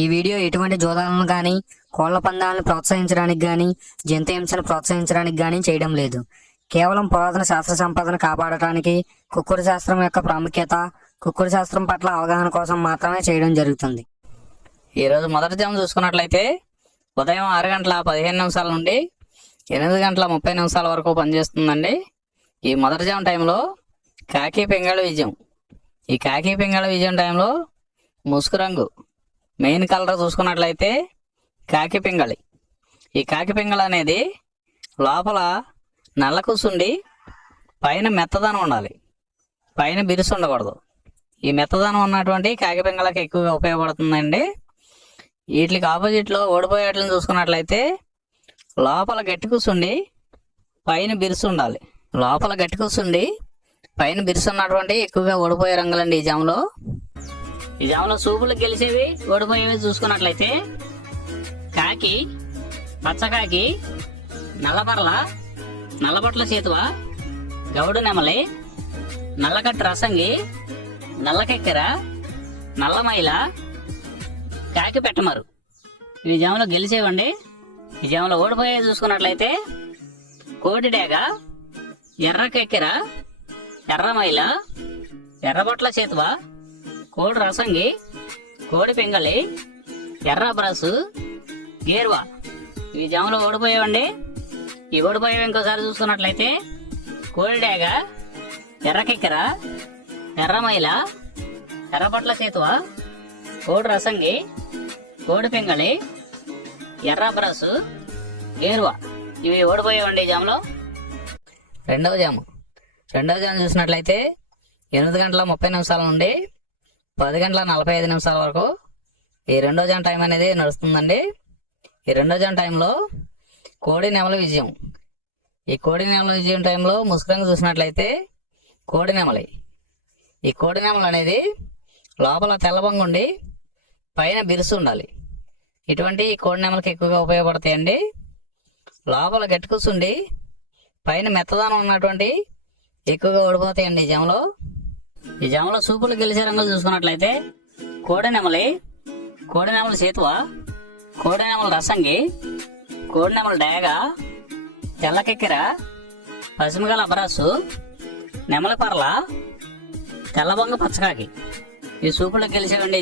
ఈ వీడియో ఎటువంటి జోదాలను కానీ కోళ్ల పందాలను ప్రోత్సహించడానికి కానీ జంతు హింసను ప్రోత్సహించడానికి కానీ చేయడం లేదు. కేవలం పురాతన శాస్త్ర సంపదను కాపాడటానికి, కుక్కుడు శాస్త్రం యొక్క ప్రాముఖ్యత, కుక్కుడు శాస్త్రం పట్ల అవగాహన కోసం మాత్రమే చేయడం జరుగుతుంది. ఈరోజు మొదటి జాము చూసుకున్నట్లయితే ఉదయం 6:15 నుండి 8:30 వరకు పనిచేస్తుందండి. ఈ మొదటి జాము టైంలో కాకి పింగళ విజయం. ఈ కాకి పింగళ విజయం టైంలో ముసుగు రంగు మెయిన్ కలర్ చూసుకున్నట్లయితే కాకి పింగళి. ఈ కాకి పింగళ అనేది లోపల నల్ల కూసుండి పైన మెత్తదనం ఉండాలి, పైన బిరుసు ఉండకూడదు. ఈ మెత్తదనం ఉన్నటువంటి కాకి పింగళకి ఎక్కువగా ఉపయోగపడుతుందండి. వీటికి ఆపోజిట్లో ఓడిపోయేట్లను చూసుకున్నట్లయితే లోపల గట్టి కూసుండి పైన బిరుసు ఉండాలి. లోపల గట్టి కూసుండి పైన బిరుసు ఉన్నటువంటి ఎక్కువగా ఓడిపోయే రంగులండి ఈ జాములో సూపులు గెలిచేవి ఓడిపోయేవి చూసుకున్నట్లయితే కాకి, పచ్చకాకి, నల్లబర్ల, నల్లబట్ల చేతువ, గౌడు నెమలి, నల్లకట్టు రసంగి, నల్లకెక్కెర, నల్లమైల, కాకి పెట్టమరు. ఈ జాములో గెలిచేవండి. ఈ జాములో ఓడిపోయేవి చూసుకున్నట్లయితే కోడి డేగ, ఎర్రకెక్కెర, ఎర్రమైల, ఎర్రబొట్ల చేతువ, కోడి రసంగి, కోడి పింగళి, ఎర్ర బ్రసు, గేర్వా. ఈ జాములో ఓడిపోయేవండి. ఈ ఓడిపోయేవి ఇంకోసారి చూసుకున్నట్లయితే కోడి డేగ, ఎర్రకెక్కెర, ఎర్రమైల, ఎర్రబొట్ల చేతువ, కోడి రసంగి, కోడి పింగళి, ఎర్ర బ్రసు, గేర్వా. ఇవి ఓడిపోయేవండి ఈ జాములో. రెండవ జాము చూసినట్లయితే 8:30 నుండి 10:45 వరకు ఈ రెండో జాము టైం అనేది నడుస్తుందండి. ఈ రెండో జాము టైంలో కోడి నెమలి విజయం. ఈ కోడి నెమలి విజయం టైంలో ముసుగురంగు చూసినట్లయితే కోడి నెమలి. ఈ కోడి నెమలి అనేది లోపల తెల్లబంగుండి పైన బిరుసు ఉండాలి. ఇటువంటి కోడి నెమలకి ఎక్కువగా ఉపయోగపడతాయండి. లోపల గట్టి కూసుండి పైన మెత్తదానం ఉన్నటువంటి ఎక్కువగా ఓడిపోతాయండి ఈ జాములో సూపులు గెలిచే రంగులు చూసుకున్నట్లయితే కోడి నెమలి చేతువ, కోడి నెమలి రసంగి, కోడి నెమలి డేగ, తెల్లకెక్కెర, పసిమిగల అబరాసు, నెమలి పర్ల, తెల్లబొంగ పచ్చకాకి. ఈ సూపులు గెలిచేవండి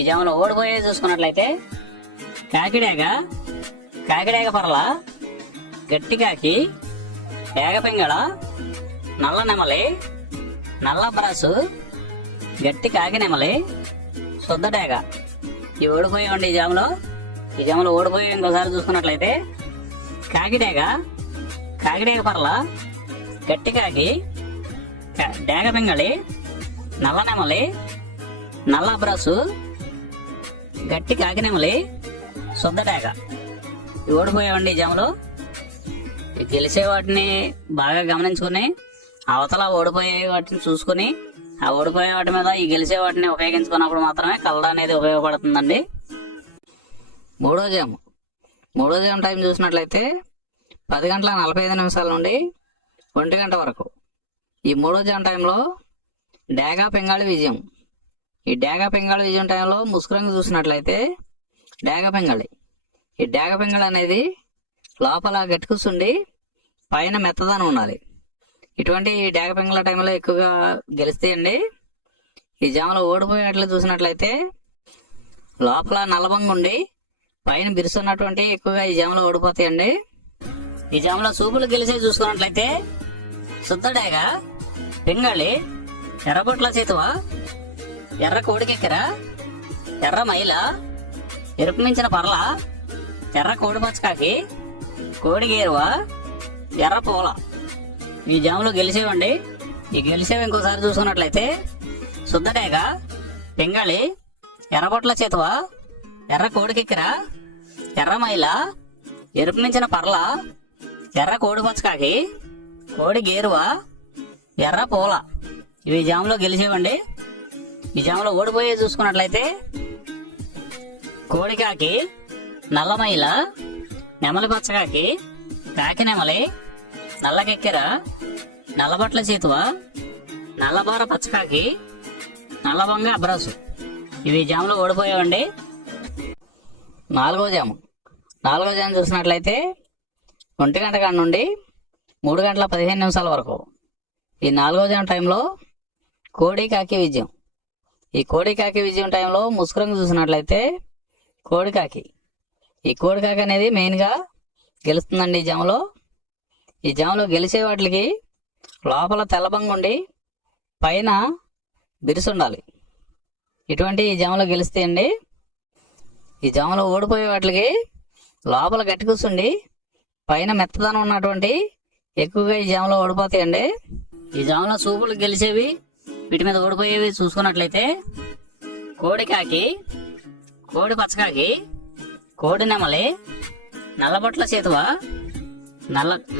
ఈ జాములో ఓడిపోయేది చూసుకున్నట్లయితే కాకిడేగ పర్ల, గట్టి కాకి, డేగ పింగళ, నల్ల నెమలి, నల్ల బ్రసు, గట్టి కాకి నెమలి, శుద్ధ డేగ. ఇవి ఓడిపోయామండి ఈ జాములో ఓడిపోయి ఇంకోసారి చూసుకున్నట్లయితే కాకిడేగ పర్ల, గట్టి కాకి, డేగ పింగళి, నల్ల నెమలి, నల్ల బ్రసు, గట్టి కాకి నెమలి, శుద్ధ డేగ. ఇవి ఓడిపోయామండి ఈ జాములో. గెలిచే వాటిని బాగా గమనించుకుని అవతల ఓడిపోయే వాటిని చూసుకుని ఆ ఓడిపోయే వాటి మీద ఈ గెలిచే వాటిని ఉపయోగించుకున్నప్పుడు మాత్రమే కలర్ అనేది ఉపయోగపడుతుందండి. మూడో జాము టైం చూసినట్లయితే 10:45 నుండి 1 వరకు. ఈ మూడో జాము టైంలో డేగా పింగాళి విజయం. ఈ డేగా పింగాళి విజయం టైంలో ముసుగురంగు చూసినట్లయితే డేగా పింగాళి. ఈ డేగ పింగళి అనేది లోపల గట్టి కూర్చుండి పైన మెత్తదనం ఉండాలి. ఇటువంటి డేగ పింగళ టైంలో ఎక్కువగా గెలుస్తాయండి. ఈ జాములో ఓడిపోయేట్లు చూసినట్లయితే లోపల నల్లబంగు ఉండి పైన బిరుసున్నటువంటి ఎక్కువగా ఈ జాములో ఓడిపోతాయండి. ఈ జాములో సూపులు గెలిచే చూసుకున్నట్లయితే శుద్ధ డేగ, పింగళి, ఎర్రబొట్ల చేతువ, ఎర్ర కోడికెక్కెర, ఎర్ర మైల, ఎరుపు మించిన పర్ల, ఎర్ర కోడి పచ్చకాకి, కోడి గేరువ, ఎర్ర పూల. ఈ జాములో గెలిచేవండి. ఈ గెలిచేవి ఇంకోసారి చూసుకున్నట్లయితే శుద్ధ డేగ, పింగళి, ఎర్రబొట్ల చేతువ, ఎర్ర కోడికెక్కెర, ఎర్ర మైల, ఎరుపు మించిన పర్ల, ఎర్ర కోడి పచ్చకాకి, కోడి గేరువ, ఎర్ర పూల. ఇవి జాములో గెలిచేవండి. ఈ జాములో ఓడిపోయే చూసుకున్నట్లయితే కోడికాకి, నల్లమైల, నెమలి పచ్చకాకి, కాకి నెమలి, నల్లకెక్కెర, నల్లబట్ల చేతువ, నల్లబార పచ్చకాకి, నల్లబొంగ అబ్రాసు. ఇవి జాములో ఓడిపోయావండి. నాలుగో జాము చూసినట్లయితే 1 గంట కాడ నుండి 3 గంటల 15 నిమిషాల వరకు. ఈ 4వ జాము టైంలో కోడి కాకి విజయం. ఈ కోడి కాకి విజయం టైంలో ముసుగు రంగు చూసినట్లయితే కోడి కాకి. ఈ కోడి కాకి అనేది మెయిన్గా గెలుస్తుందండి ఈ జాములో గెలిచే వాటికి లోపల తెల్లబంగు ఉండి పైన బిరుసు ఉండాలి. ఇటువంటి ఈ జాములో గెలిస్తే అండి, ఈ జాములో ఓడిపోయే వాటికి లోపల గట్టి కూర్చుండి పైన మెత్తదనం ఉన్నటువంటి ఎక్కువగా ఈ జాములో ఓడిపోతాయండి. ఈ జాములో సూపులు గెలిచేవి, వీటి మీద ఓడిపోయేవి చూసుకున్నట్లయితే కోడి కాకి, కోడి పచ్చకాకి, కోడి నెమలి, నల్లబొట్ల చేతువ,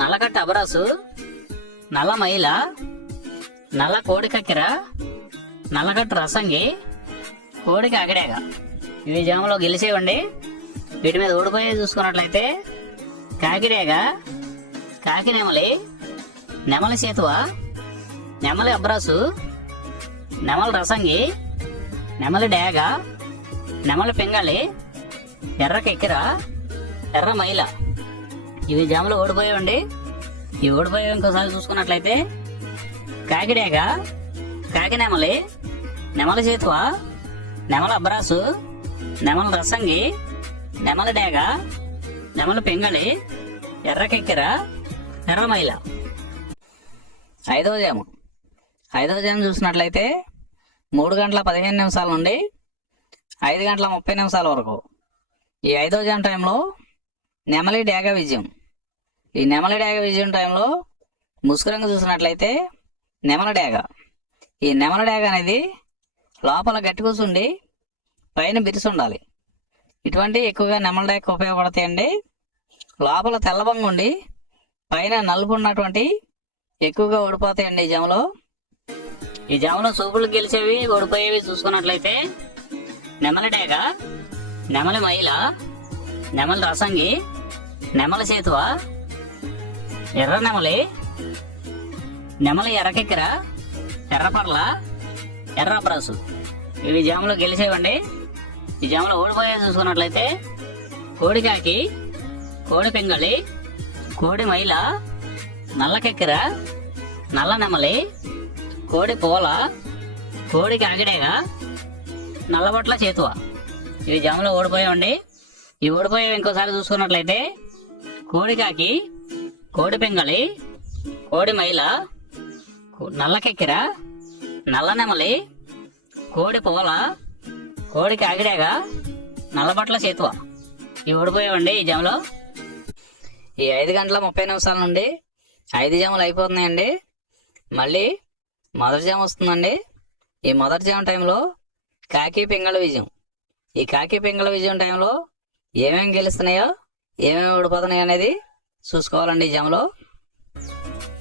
నల్లకట్ట అబరాసు, నల్ల మైల, నల్ల కోడి కక్కెర, నల్లకట్ట రసంగి, కోడి కాకిడేగ. ఇవి జాములో గెలిచేవండి. వీటి మీద ఓడిపోయే చూసుకున్నట్లయితే కాకిడేగ, కాకి నెమలి, నెమలి చేతువ, నెమలి అబ్రాసు, నెమలి రసంగి, నెమలి డేగ, నెమలి పింగళి, ఎర్ర కెక్కిర, ఎర్ర మైల. ఇవి జాములో ఓడిపోయావండి. ఇవి ఓడిపోయావు ఇంకోసారి చూసుకున్నట్లయితే కాకిడేగ, కాకి నెమలి, నెమలి చేతువ, నెమలి అబ్రాసు, నెమలి రసంగి, నెమలి డేగ, నెమలి పింగళి, ఎర్ర కెక్కిర, ఎర్ర మైల. 5వ జాము చూసినట్లయితే 3 గంటల 15 నిమిషాల నుండి 5 గంటల 30 నిమిషాల వరకు. ఈ 5వ జాము టైంలో నెమలి డేగ విజయం. ఈ నెమలి డేగ విజయం టైంలో ముసుగు రంగు చూసినట్లయితే నెమలి డేగ. ఈ నెమలి డేగ అనేది లోపల గట్టి కూర్చుండి పైన బిరుసు ఉండాలి. ఇటువంటి ఎక్కువగా నెమలి డేగ ఉపయోగపడతాయండి. లోపల తెల్లబంగు ఉండి పైన నలుపు ఉన్నటువంటి ఎక్కువగా ఓడిపోతాయండి ఈ జాములో సూపులు గెలిచేవి, ఓడిపోయేవి చూసుకున్నట్లయితే నెమలి డేగ, నెమలి మైల, నెమలి రసంగి, నెమలి చేతువ, ఎర్ర నెమలి, నెమలి ఎర్రకెక్కిర, ఎర్రపర్ల, ఎర్ర బ్రసు. ఇవి జాములో గెలిచేవండి. ఈ జాములో ఓడిపోయేవి చూసుకున్నట్లయితే కోడి కాకి, కోడి పింగళి, కోడి మైల, నల్ల కెక్కిర, నల్ల నెమలి, కోడి పూల, కోడి కాకిడేగ, నల్లబొట్ల చేతువ. ఇవి జాములో ఓడిపోయావండి. ఈ ఓడిపోయేవి ఇంకోసారి చూసుకున్నట్లయితే కోడి కాకి, కోడి పింగళి, కోడి మైల, నల్ల కెక్కిర, నల్ల నెమలి, కోడి పూల, కోడి కాకిడేగ, నల్లబొట్ల చేతువ. ఇవి ఓడిపోయావండి ఈ జాములో. ఈ 5 గంటల 30 నిమిషాల నుండి 5 జాములు అయిపోతున్నాయండి. మళ్ళీ మొదటి జాము వస్తుందండి. ఈ మొదటి జాము టైంలో కాకి పింగళ విజయం. ఈ కాకి పింగళ విజయం టైంలో ఏమేమి గెలుస్తున్నాయో ఏమేమి ఓడిపోతున్నాయో అనేది చూసుకోవాలండి.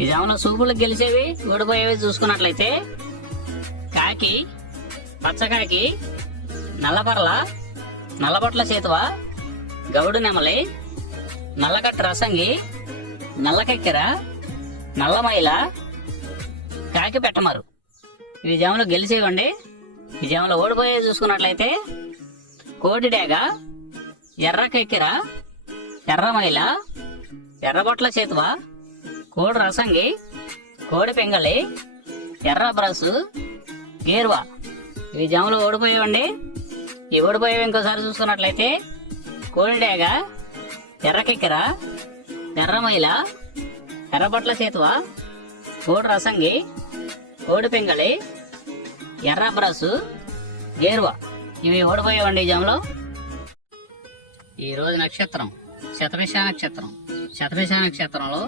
ఈ జాములో సూపులకు గెలిచేవి, ఓడిపోయేవి చూసుకున్నట్లయితే కాకి, పచ్చకాకి, నల్లపర్ల, నల్లబొట్ల చేతువ, గౌడు నెమలి, నల్లకట్ట రసంగి, నల్ల కెక్కెర, నల్ల మైల, కాకి పెట్టమరు. ఇవి జాములో గెలిచేవండి. ఈ జాములో ఓడిపోయే చూసుకున్నట్లయితే కోడి డేగ, ఎర్ర కెక్కెర, ఎర్ర మైల, ఎర్రబొట్ల చేతువ, కోడి రసంగి, కోడి పింగళి, ఎర్ర బ్రసు, గేర్వా. ఇవి జాములో ఓడిపోయేవండి. ఈ ఓడిపోయేవి ఇంకోసారి చూసుకున్నట్లయితే కోడి డేగ, ఎర్ర కెక్కెర, ఎర్ర మైల, ఎర్రబొట్ల చేతువ, కోడి రసంగి, కోడి పింగళి, ఎర్ర బ్రసు, గేర్వా. ఇవి ఓడిపోయేవండి ఈ జాములో. ఈ రోజు నక్షత్రం శతభిష నక్షత్రం. శతభిష నక్షత్రంలో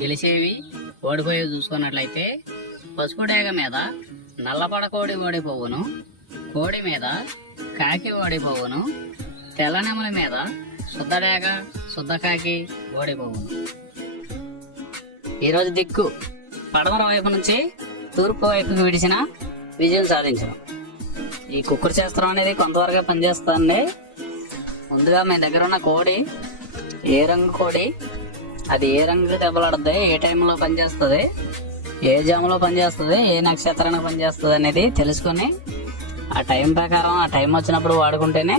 గెలిచేవి, ఓడిపోయేవి చూసుకున్నట్లయితే పసుపు డేగ మీద నల్లపడ కోడి ఓడిపోవును, కోడి మీద కాకి ఓడిపోవును, తెల్ల నెమలి మీద శుద్ధ డేగ, శుద్ధ కాకి ఓడిపోవును. ఈరోజు దిక్కు పడమర వైపు నుంచి తూర్పు వైపుకి విడిచిన విజయం సాధించడం. ఈ కుక్కుడు శాస్త్రం అనేది కొంతవరకు పనిచేస్తుందండి. ముందుగా మీ దగ్గర ఉన్న కోడి ఏ రంగు కోడి, అది ఏ రంగు దెబ్బలాడుతుంది, ఏ టైంలో పనిచేస్తుంది, ఏ జాములో పనిచేస్తుంది, ఏ నక్షత్రానికి పనిచేస్తుంది అనేది తెలుసుకొని ఆ టైం ప్రకారం ఆ టైం వచ్చినప్పుడు వాడుకుంటేనే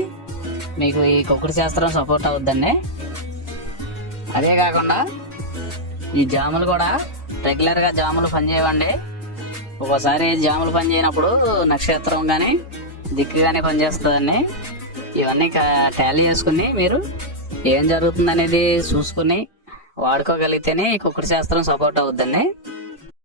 మీకు ఈ కుక్కుడు శాస్త్రం సపోర్ట్ అవుద్దండి. అదే కాకుండా ఈ జాములు కూడా రెగ్యులర్గా జాములు పనిచేయవండి. ఒక్కోసారి జాములు పనిచేయనప్పుడు నక్షత్రం కానీ దిక్కు కానీ పనిచేస్తుందండి. ఇవన్నీ టాలీ చేసుకుని మీరు ఏం జరుగుతుంది అనేది చూసుకుని వాడుకోగలిగితేనే ఈ కుక్కుడు శాస్త్రం సపోర్ట్ అవుద్దండి.